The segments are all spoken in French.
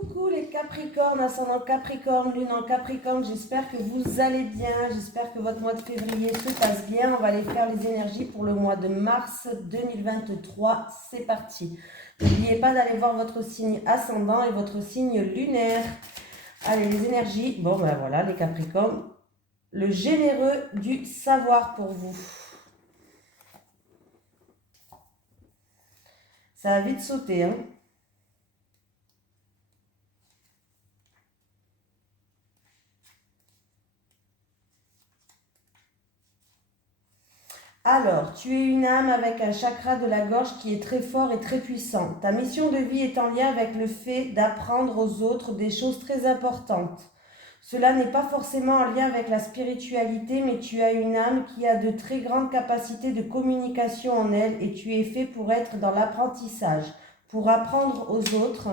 Coucou les Capricornes, ascendant Capricorne, lune en Capricorne, j'espère que vous allez bien, j'espère que votre mois de février se passe bien. On va aller faire les énergies pour le mois de mars 2023, c'est parti. N'oubliez pas d'aller voir votre signe ascendant et votre signe lunaire. Allez, les énergies, bon ben voilà les Capricornes, le généreux du savoir pour vous. Ça va vite sauter, hein. Alors, tu es une âme avec un chakra de la gorge qui est très fort et très puissant. Ta mission de vie est en lien avec le fait d'apprendre aux autres des choses très importantes. Cela n'est pas forcément en lien avec la spiritualité, mais tu as une âme qui a de très grandes capacités de communication en elle et tu es fait pour être dans l'apprentissage, pour apprendre aux autres.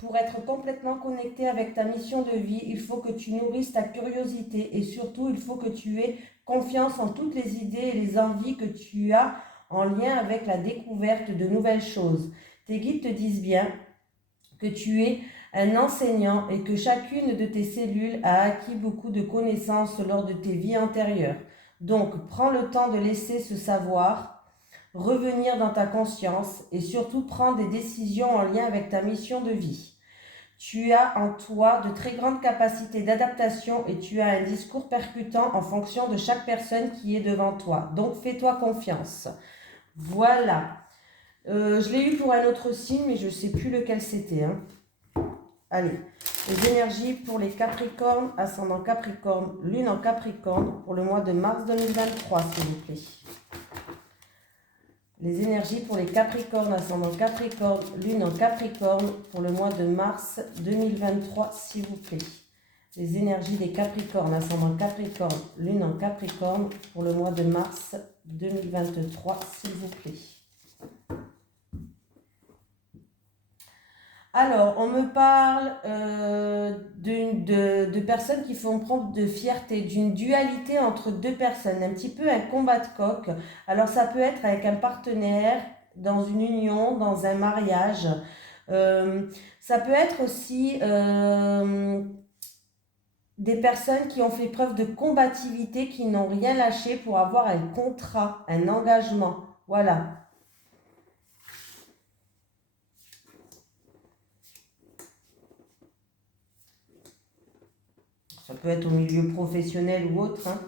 Pour être complètement connecté avec ta mission de vie, il faut que tu nourrisses ta curiosité et surtout, il faut que tu aies confiance en toutes les idées et les envies que tu as en lien avec la découverte de nouvelles choses. Tes guides te disent bien que tu es un enseignant et que chacune de tes cellules a acquis beaucoup de connaissances lors de tes vies antérieures. Donc, prends le temps de laisser ce savoir revenir dans ta conscience et surtout prends des décisions en lien avec ta mission de vie. Tu as en toi de très grandes capacités d'adaptation et tu as un discours percutant en fonction de chaque personne qui est devant toi. Donc fais-toi confiance. Voilà. Je l'ai eu pour un autre signe, mais je ne sais plus lequel c'était, hein. Allez, les énergies pour les Capricornes, ascendant Capricorne, lune en Capricorne, pour le mois de mars 2023, s'il vous plaît. Les énergies pour les Capricornes, ascendant Capricorne, lune en Capricorne, pour le mois de mars 2023, s'il vous plaît. Les énergies des Capricornes, ascendant Capricorne, lune en Capricorne, pour le mois de mars 2023, s'il vous plaît. Alors, on me parle de personnes qui font preuve de fierté, d'une dualité entre deux personnes, un petit peu un combat de coq. Alors, ça peut être avec un partenaire, dans une union, dans un mariage. Ça peut être aussi des personnes qui ont fait preuve de combativité, qui n'ont rien lâché pour avoir un contrat, un engagement. Voilà. Ça peut être au milieu professionnel ou autre, hein.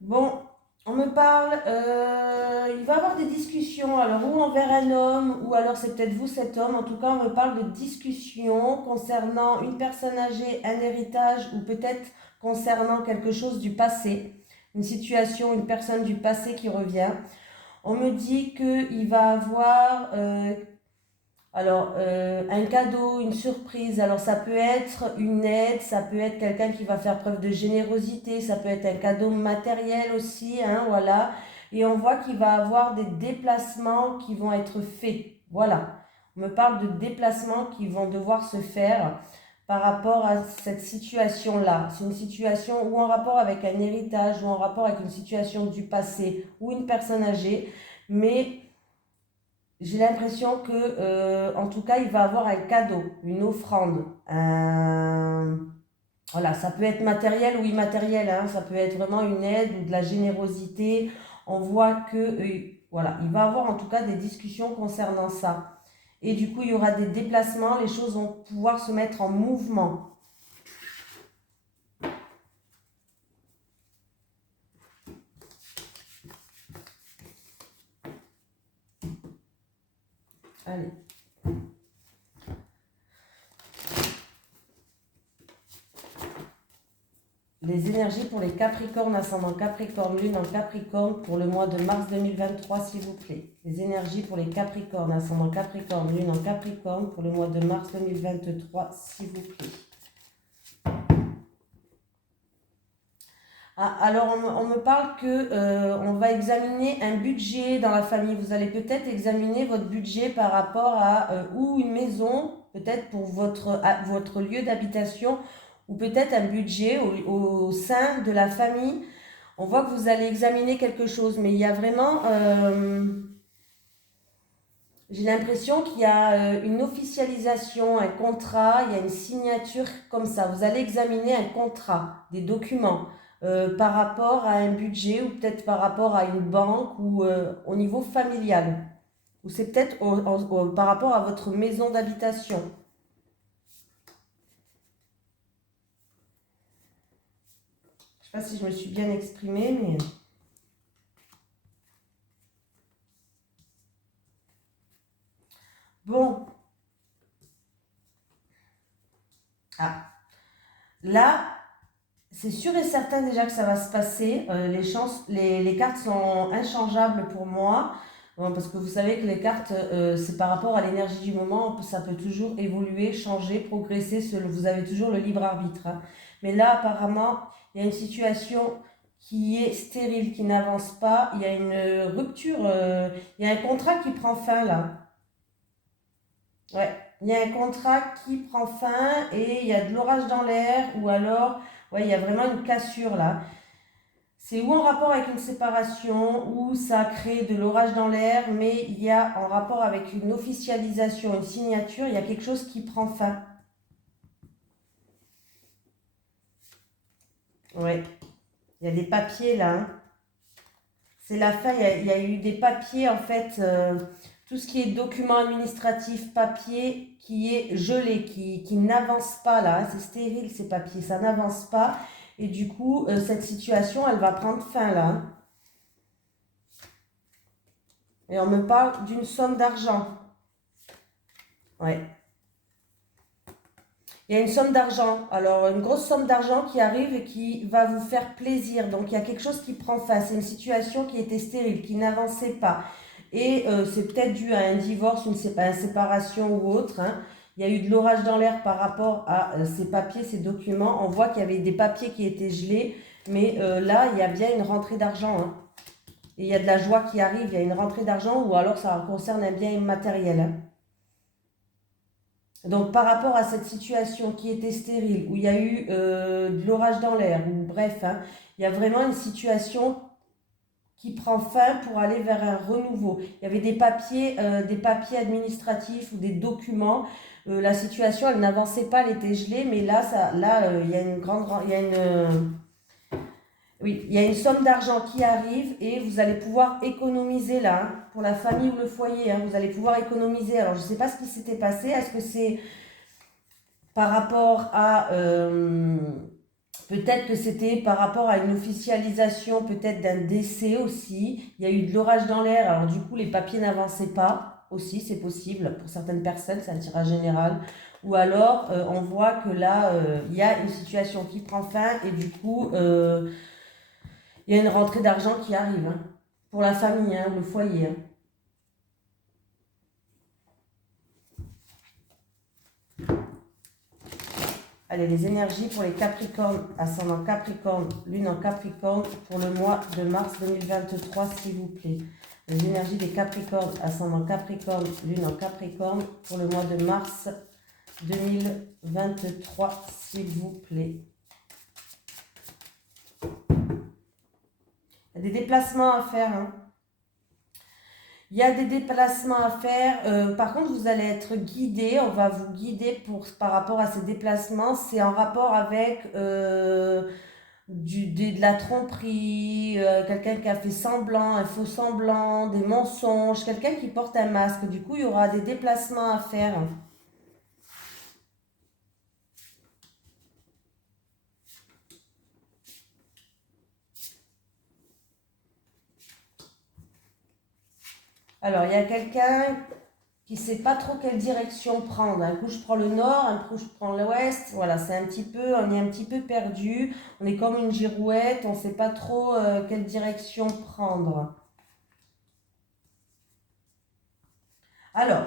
Bon, on me parle, il va y avoir des discussions, alors ou envers un homme, ou alors c'est peut-être vous cet homme, en tout cas on me parle de discussions concernant une personne âgée, un héritage, ou peut-être concernant quelque chose du passé, une situation, une personne du passé qui revient. On me dit qu'il va avoir un cadeau, une surprise. Alors ça peut être une aide, ça peut être quelqu'un qui va faire preuve de générosité, ça peut être un cadeau matériel aussi, hein, voilà. Et on voit qu'il va avoir des déplacements qui vont être faits. Voilà. On me parle de déplacements qui vont devoir se faire par rapport à cette situation-là. C'est une situation ou en rapport avec un héritage, ou en rapport avec une situation du passé, ou une personne âgée. Mais j'ai l'impression que, en tout cas, il va avoir un cadeau, une offrande. Voilà, ça peut être matériel ou immatériel, hein, ça peut être vraiment une aide ou de la générosité. On voit que, voilà, il va avoir en tout cas des discussions concernant ça. Et du coup, il y aura des déplacements, les choses vont pouvoir se mettre en mouvement. Allez. Les énergies pour les Capricornes, ascendant Capricorne, lune en Capricorne, pour le mois de mars 2023, s'il vous plaît. Les énergies pour les Capricornes, ascendant Capricorne, lune en Capricorne, pour le mois de mars 2023, s'il vous plaît. Ah, alors, on me parle que on va examiner un budget dans la famille. Vous allez peut-être examiner votre budget par rapport à ou une maison, peut-être pour votre lieu d'habitation, ou peut-être un budget au sein de la famille On voit que vous allez examiner quelque chose, mais il y a vraiment... j'ai l'impression qu'il y a une officialisation, un contrat, il y a une signature comme ça. Vous allez examiner un contrat, des documents par rapport à un budget ou peut-être par rapport à une banque ou au niveau familial. Ou c'est peut-être par rapport à votre maison d'habitation. Je ne sais pas si je me suis bien exprimée, mais... Bon. Ah. Là, c'est sûr et certain déjà que ça va se passer. Les cartes sont inchangeables pour moi. Bon, parce que vous savez que les cartes, c'est par rapport à l'énergie du moment. Ça peut toujours évoluer, changer, progresser. Vous avez toujours le libre arbitre, hein. Mais là, apparemment, il y a une situation qui est stérile, qui n'avance pas. Il y a une rupture. Il y a un contrat qui prend fin là. Ouais, il y a un contrat qui prend fin et il y a de l'orage dans l'air ou alors, ouais, il y a vraiment une cassure là. C'est ou en rapport avec une séparation ou ça crée de l'orage dans l'air, mais il y a en rapport avec une officialisation, une signature, il y a quelque chose qui prend fin. Ouais, il y a des papiers là, hein. C'est la fin, il y a eu des papiers en fait. Tout ce qui est document administratif, papier qui est gelé, qui n'avance pas là, hein. C'est stérile ces papiers, ça n'avance pas. Et du coup, cette situation, elle va prendre fin là, hein. Et on me parle d'une somme d'argent. Ouais. Il y a une somme d'argent, alors une grosse somme d'argent qui arrive et qui va vous faire plaisir. Donc il y a quelque chose qui prend fin, c'est une situation qui était stérile, qui n'avançait pas. Et c'est peut-être dû à un divorce, une séparation ou autre, hein. Il y a eu de l'orage dans l'air par rapport à ces papiers, ces documents. On voit qu'il y avait des papiers qui étaient gelés, mais là, il y a bien une rentrée d'argent, hein. Et il y a de la joie qui arrive, il y a une rentrée d'argent ou alors ça concerne un bien immatériel, hein. Donc par rapport à cette situation qui était stérile, où il y a eu de l'orage dans l'air, ou bref, hein, il y a vraiment une situation qui prend fin pour aller vers un renouveau. Il y avait des papiers administratifs ou des documents. La situation, elle n'avançait pas, elle était gelée, mais là, il y a une grande, oui, il y a une somme d'argent qui arrive et vous allez pouvoir économiser là, hein, pour la famille ou le foyer, hein, vous allez pouvoir économiser. Alors, je ne sais pas ce qui s'était passé. Est-ce que c'est par rapport à... peut-être que c'était par rapport à une officialisation peut-être d'un décès aussi. Il y a eu de l'orage dans l'air, alors du coup les papiers n'avançaient pas aussi, c'est possible. Pour certaines personnes, c'est un tirage général. Ou alors on voit que là, il y a une situation qui prend fin et du coup, il y a une rentrée d'argent qui arrive, hein, pour la famille, hein, le foyer, hein. Allez, les énergies pour les Capricornes, ascendant Capricorne, lune en Capricorne, pour le mois de mars 2023, s'il vous plaît. Les énergies des Capricornes, ascendant Capricorne, lune en Capricorne, pour le mois de mars 2023, s'il vous plaît. Il y a des déplacements à faire, hein. Il y a des déplacements à faire. Par contre, vous allez être guidé. On va vous guider par rapport à ces déplacements. C'est en rapport avec de la tromperie, quelqu'un qui a fait semblant, un faux semblant, des mensonges, quelqu'un qui porte un masque. Du coup, il y aura des déplacements à faire. Alors, il y a quelqu'un qui ne sait pas trop quelle direction prendre. Un coup, je prends le nord, un coup, je prends l'ouest. Voilà, on est un petit peu perdu. On est comme une girouette, on ne sait pas trop quelle direction prendre. Alors,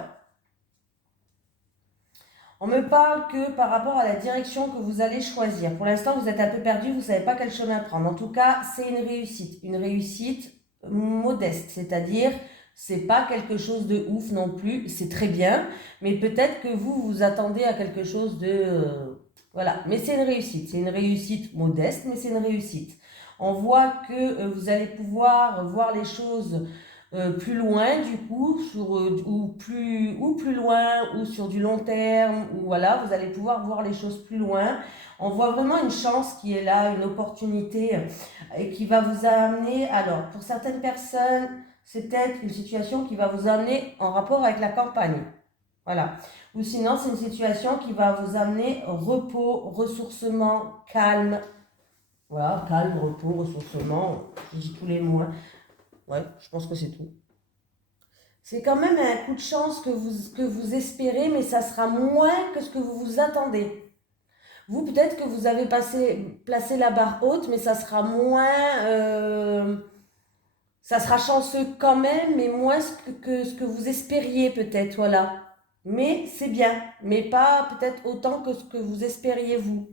on me parle que par rapport à la direction que vous allez choisir. Pour l'instant, vous êtes un peu perdu, vous ne savez pas quel chemin prendre. En tout cas, c'est une réussite modeste, c'est-à-dire c'est pas quelque chose de ouf non plus, c'est très bien, mais peut-être que vous vous attendez à quelque chose de voilà, mais c'est une réussite modeste, mais c'est une réussite. On voit que vous allez pouvoir voir les choses plus loin du coup, ou plus loin, ou sur du long terme, ou voilà, vous allez pouvoir voir les choses plus loin. On voit vraiment une chance qui est là, une opportunité et qui va vous amener, alors pour certaines personnes, c'est peut-être une situation qui va vous amener en rapport avec la campagne. Voilà. Ou sinon, c'est une situation qui va vous amener repos, ressourcement, calme. Voilà, calme, repos, ressourcement, je dis tous les mots. Ouais, je pense que c'est tout. C'est quand même un coup de chance que vous espérez, mais ça sera moins que ce que vous vous attendez. Vous, peut-être que vous avez placé la barre haute, mais ça sera moins... ça sera chanceux quand même, mais moins que ce que vous espériez peut-être, voilà. Mais c'est bien, mais pas peut-être autant que ce que vous espériez vous.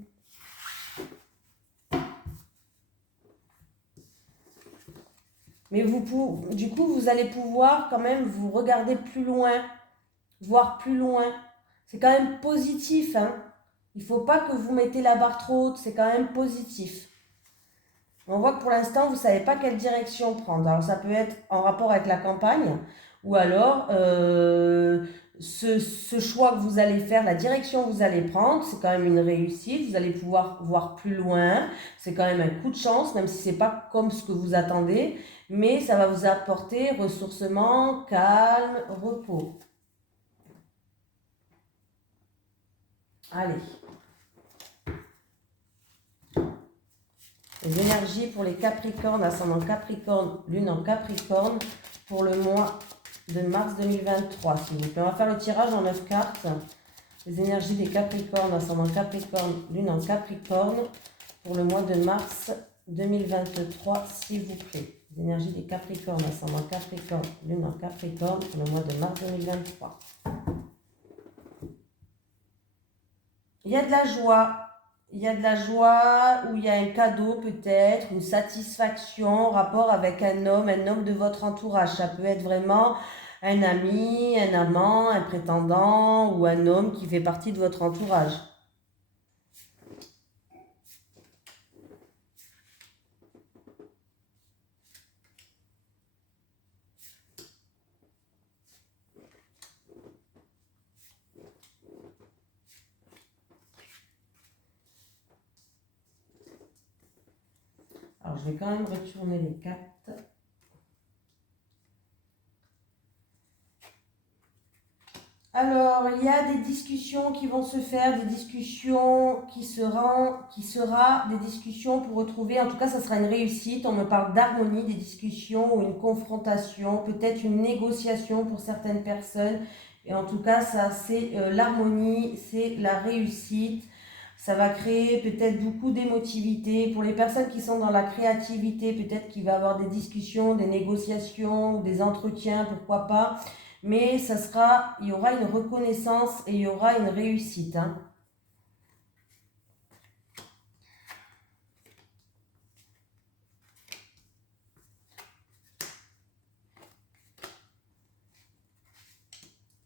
Mais du coup, vous allez pouvoir quand même vous regarder plus loin, voir plus loin. C'est quand même positif, hein. Il ne faut pas que vous mettez la barre trop haute, c'est quand même positif. On voit que pour l'instant, vous ne savez pas quelle direction prendre. Alors, ça peut être en rapport avec la campagne, ou alors ce choix que vous allez faire, la direction que vous allez prendre, c'est quand même une réussite. Vous allez pouvoir voir plus loin. C'est quand même un coup de chance, même si ce n'est pas comme ce que vous attendez. Mais ça va vous apporter ressourcement, calme, repos. Allez. Les énergies pour les Capricornes, ascendant Capricorne, lune en Capricorne, pour le mois de mars 2023, s'il vous plaît. On va faire le tirage en 9 cartes. Les énergies des Capricornes, ascendant Capricorne, lune en Capricorne, pour le mois de mars 2023, s'il vous plaît. Les énergies des Capricornes, ascendant Capricorne, lune en Capricorne, pour le mois de mars 2023. Il y a de la joie. Il y a de la joie, ou il y a un cadeau peut-être, une satisfaction en rapport avec un homme de votre entourage. Ça peut être vraiment un ami, un amant, un prétendant ou un homme qui fait partie de votre entourage. Alors, je vais quand même retourner les cartes. Alors, il y a des discussions qui vont se faire, des discussions qui sera des discussions pour retrouver, en tout cas, ça sera une réussite. On me parle d'harmonie, des discussions ou une confrontation, peut-être une négociation pour certaines personnes. Et en tout cas, ça, c'est l'harmonie, c'est la réussite. Ça va créer peut-être beaucoup d'émotivité. Pour les personnes qui sont dans la créativité, peut-être qu'il va y avoir des discussions, des négociations, des entretiens, pourquoi pas. Mais il y aura une reconnaissance et il y aura une réussite. Hein.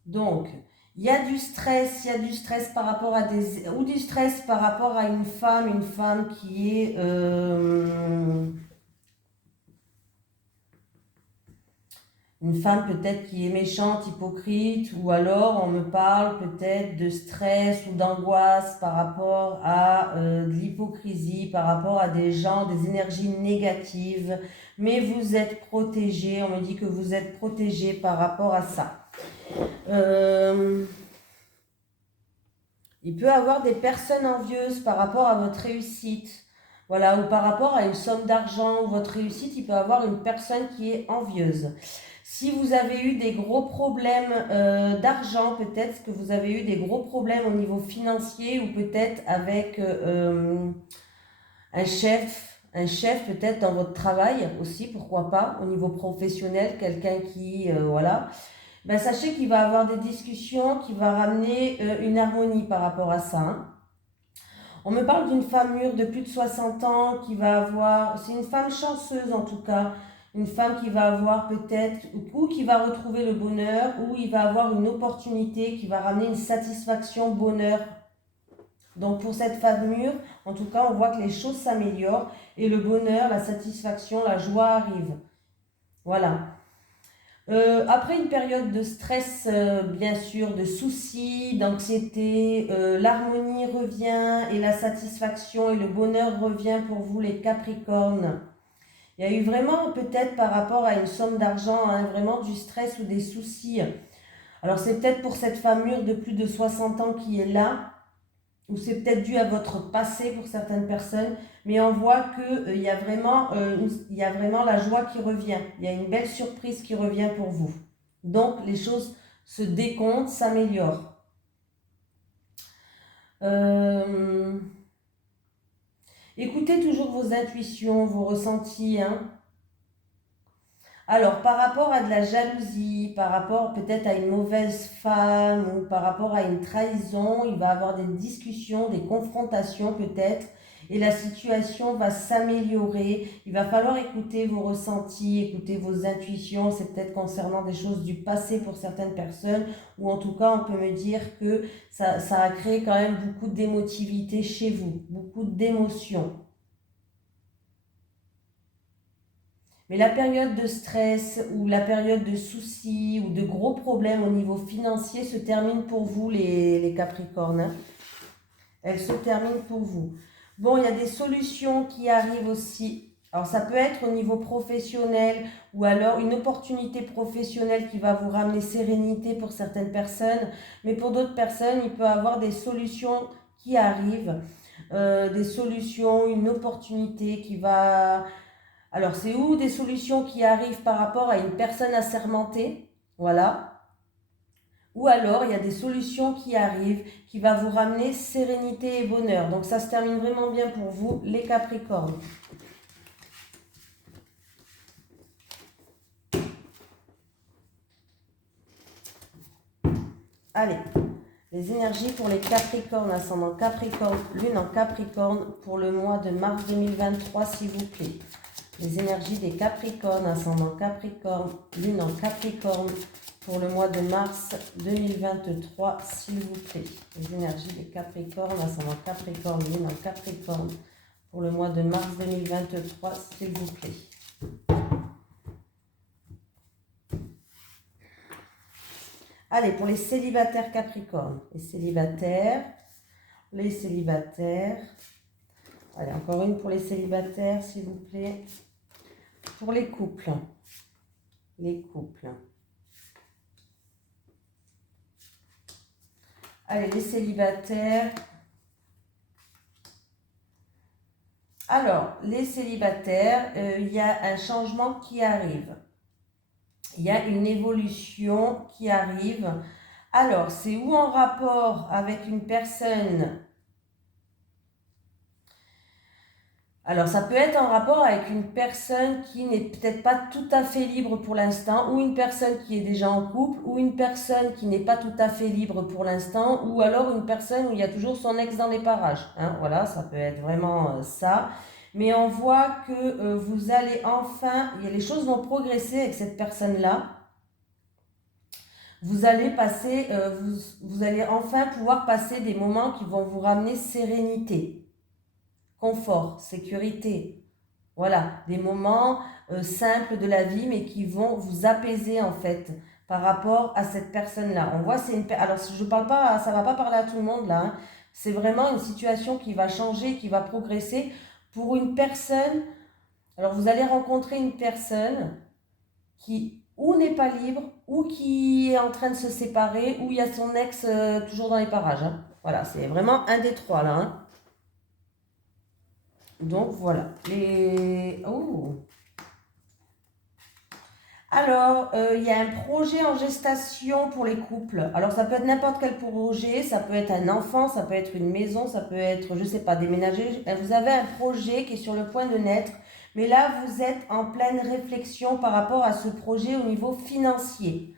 Donc, il y a du stress par rapport à du stress par rapport à une femme qui est une femme peut-être qui est méchante, hypocrite, ou alors on me parle peut-être de stress ou d'angoisse par rapport à de l'hypocrisie, par rapport à des gens, des énergies négatives, mais vous êtes protégé, on me dit que vous êtes protégé par rapport à ça. Il peut y avoir des personnes envieuses par rapport à votre réussite, voilà, ou par rapport à une somme d'argent ou votre réussite, il peut y avoir une personne qui est envieuse. Si vous avez eu des gros problèmes d'argent, peut-être que vous avez eu des gros problèmes au niveau financier ou peut-être avec un chef peut-être dans votre travail aussi, pourquoi pas, au niveau professionnel, quelqu'un qui, voilà. Ben, sachez qu'il va y avoir des discussions qui vont ramener une harmonie par rapport à ça. Hein. On me parle d'une femme mûre de plus de 60 ans qui va avoir, c'est une femme chanceuse en tout cas, une femme qui va avoir peut-être, ou qui va retrouver le bonheur, ou il va avoir une opportunité qui va ramener une satisfaction, bonheur. Donc pour cette femme mûre, en tout cas, on voit que les choses s'améliorent et le bonheur, la satisfaction, la joie arrivent. Voilà. Après une période de stress, bien sûr, de soucis, d'anxiété, l'harmonie revient et la satisfaction et le bonheur revient pour vous les Capricornes. Il y a eu vraiment peut-être par rapport à une somme d'argent, hein, vraiment du stress ou des soucis. Alors c'est peut-être pour cette femme mûre de plus de 60 ans qui est là, ou c'est peut-être dû à votre passé pour certaines personnes, mais on voit qu'il y a vraiment, il y a vraiment la joie qui revient. Il y a une belle surprise qui revient pour vous. Donc les choses se décomptent, s'améliorent. Écoutez toujours vos intuitions, vos ressentis, hein. Alors, par rapport à de la jalousie, par rapport peut-être à une mauvaise femme ou par rapport à une trahison, il va y avoir des discussions, des confrontations peut-être, et la situation va s'améliorer. Il va falloir écouter vos ressentis, écouter vos intuitions. C'est peut-être concernant des choses du passé pour certaines personnes, ou en tout cas, on peut me dire que ça a créé quand même beaucoup d'émotivité chez vous, beaucoup d'émotions. Mais la période de stress ou la période de soucis ou de gros problèmes au niveau financier se termine pour vous, les Capricornes, hein. Elle se termine pour vous. Bon, il y a des solutions qui arrivent aussi. Alors, ça peut être au niveau professionnel ou alors une opportunité professionnelle qui va vous ramener sérénité pour certaines personnes. Mais pour d'autres personnes, il peut y avoir des solutions qui arrivent. Des solutions, une opportunité qui va... Alors, c'est où des solutions qui arrivent par rapport à une personne assermentée, voilà. Ou alors, il y a des solutions qui arrivent qui va vous ramener sérénité et bonheur. Donc, ça se termine vraiment bien pour vous, les Capricornes. Allez, les énergies pour les Capricornes, ascendant Capricorne, lune en Capricorne, pour le mois de mars 2023, s'il vous plaît. Les énergies des Capricornes, ascendant Capricorne, lune en Capricorne, pour le mois de mars 2023, s'il vous plaît. Les énergies des Capricornes, ascendant Capricorne, lune en Capricorne, pour le mois de mars 2023, s'il vous plaît. Allez, pour les célibataires Capricorne, les célibataires. Allez, encore une pour les célibataires, s'il vous plaît. Pour les couples. Allez, les célibataires. Alors, les célibataires, il y a un changement qui arrive. Il y a une évolution qui arrive. Alors, c'est ou en rapport avec une personne... Alors, ça peut être en rapport avec une personne qui n'est peut-être pas tout à fait libre pour l'instant, ou une personne qui est déjà en couple, ou une personne qui n'est pas tout à fait libre pour l'instant, ou alors une personne où il y a toujours son ex dans les parages, hein. Voilà, ça peut être vraiment ça. Mais on voit que vous allez enfin, les choses vont progresser avec cette personne-là. Vous allez passer, vous allez enfin pouvoir passer des moments qui vont vous ramener sérénité, confort, sécurité. Voilà, des moments simples de la vie, mais qui vont vous apaiser en fait par rapport à cette personne-là. On voit, c'est une... Alors, je parle pas, ça va pas parler à tout le monde là, hein. C'est vraiment une situation qui va changer, qui va progresser pour une personne. Alors, vous allez rencontrer une personne qui ou n'est pas libre, ou qui est en train de se séparer, ou il y a son ex toujours dans les parages, hein. Voilà, c'est vraiment un des trois là, hein. Donc voilà. Alors, il y a un projet en gestation pour les couples. Alors, ça peut être n'importe quel projet, ça peut être un enfant, ça peut être une maison, ça peut être, je ne sais pas, déménager. Vous avez un projet qui est sur le point de naître, mais là, vous êtes en pleine réflexion par rapport à ce projet au niveau financier.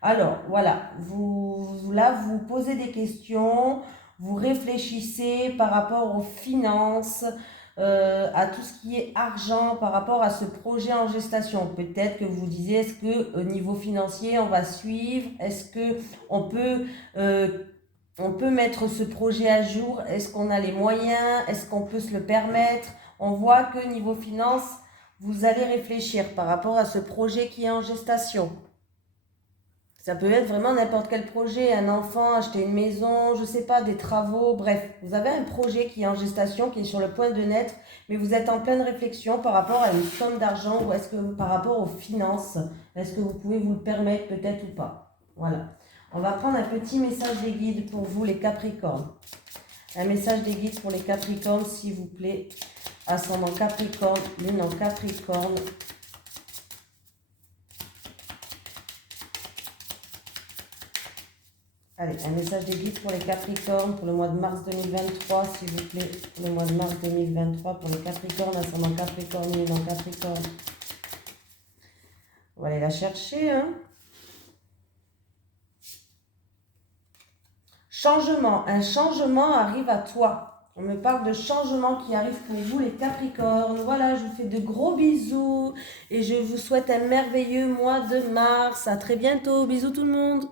Alors, voilà, vous posez des questions, vous réfléchissez par rapport aux finances, à tout ce qui est argent par rapport à ce projet en gestation. Peut-être que vous vous disiez, est-ce que au niveau financier, on va suivre? Est-ce que on peut On peut mettre ce projet à jour. Est-ce qu'on a les moyens? Est-ce qu'on peut se le permettre? On voit que niveau finance, vous allez réfléchir par rapport à ce projet qui est en gestation. Ça peut être vraiment n'importe quel projet, un enfant, acheter une maison, je sais pas, des travaux, bref. Vous avez un projet qui est en gestation, qui est sur le point de naître, mais vous êtes en pleine réflexion par rapport à une somme d'argent ou est-ce que par rapport aux finances, est-ce que vous pouvez vous le permettre peut-être ou pas. Voilà. On va prendre un petit message des guides pour vous les Capricornes. Un message des guides pour les Capricornes, s'il vous plaît. Ascendant Capricorne, lune en Capricorne. Allez, un message des guides pour les Capricornes pour le mois de mars 2023, s'il vous plaît. Pour le mois de mars 2023 pour les Capricornes, ascendant Capricorne, lune en Capricorne. On va aller la chercher, hein. Changement, un changement arrive à toi. On me parle de changement qui arrive pour vous les Capricornes. Voilà, je vous fais de gros bisous et je vous souhaite un merveilleux mois de mars. À très bientôt. Bisous tout le monde.